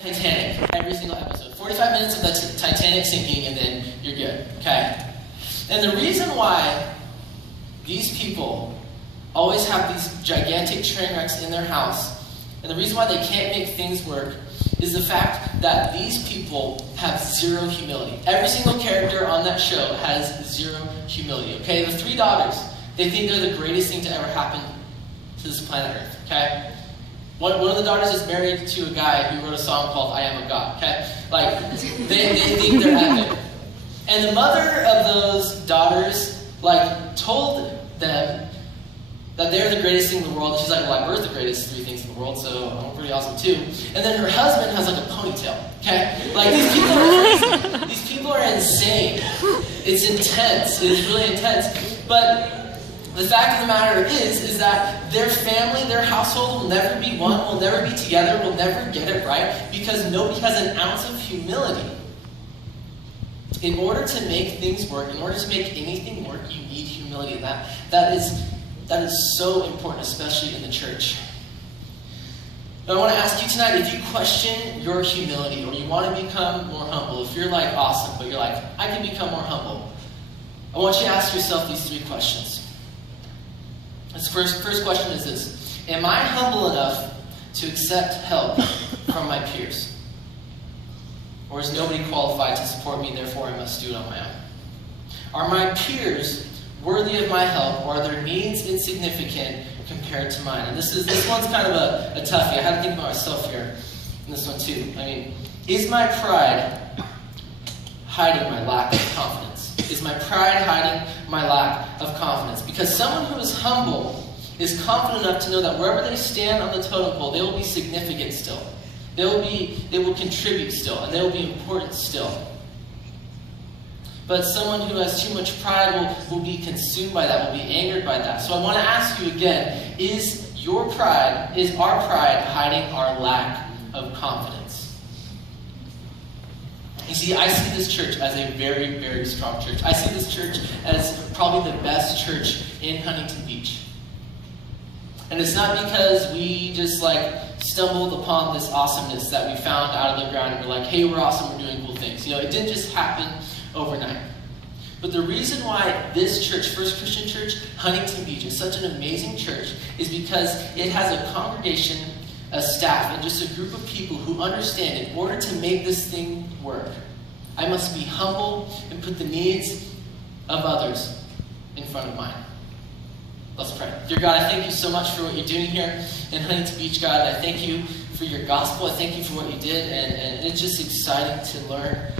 Titanic, every single episode. 45 minutes of the Titanic sinking, and then you're good, okay? And the reason why these people always have these gigantic train wrecks in their house, and the reason why they can't make things work, is the fact that these people have zero humility. Every single character on that show has zero humility, okay? The three daughters, they think they're the greatest thing to ever happen to this planet Earth, okay? One of the daughters is married to a guy who wrote a song called I Am a God, okay? Like, they think they're epic. And the mother of those daughters, told them that they're the greatest thing in the world. And she's like, well, I birthed the greatest three things in the world, so I'm pretty awesome too. And then her husband has a ponytail, okay? These people are crazy. These people are insane. It's intense. It is really intense. But the fact of the matter is that their family, their household will never be one, will never be together, will never get it right, because nobody has an ounce of humility. In order to make things work, in order to make anything work, you need humility. And that is so important, especially in the church. But I want to ask you tonight, if you question your humility, or you want to become more humble, if you're awesome, but you're I can become more humble, I want you to ask yourself these three questions. This first question is this: am I humble enough to accept help from my peers? Or is nobody qualified to support me, therefore I must do it on my own? Are my peers worthy of my help, or are their needs insignificant compared to mine? And this one's kind of a toughie. I had to think about myself here in this one too. Is my pride hiding my lack of confidence? Is my pride hiding my lack of confidence? Because someone who is humble is confident enough to know that wherever they stand on the totem pole, they will be significant still. They will contribute still, and they will be important still. But someone who has too much pride will be consumed by that, will be angered by that. So I want to ask you again, is our pride hiding our lack of confidence? You see, I see this church as a very, very strong church. I see this church as probably the best church in Huntington Beach. And it's not because we just stumbled upon this awesomeness that we found out of the ground and we're hey, we're awesome, we're doing cool things. It didn't just happen overnight. But the reason why this church, First Christian Church, Huntington Beach, is such an amazing church is because it has a congregation, a staff, and just a group of people who understand in order to make this thing work, I must be humble and put the needs of others in front of mine. Let's pray. Dear God, I thank you so much for what you're doing here in Huntington Beach, God. I thank you for your gospel. I thank you for what you did, and it's just exciting to learn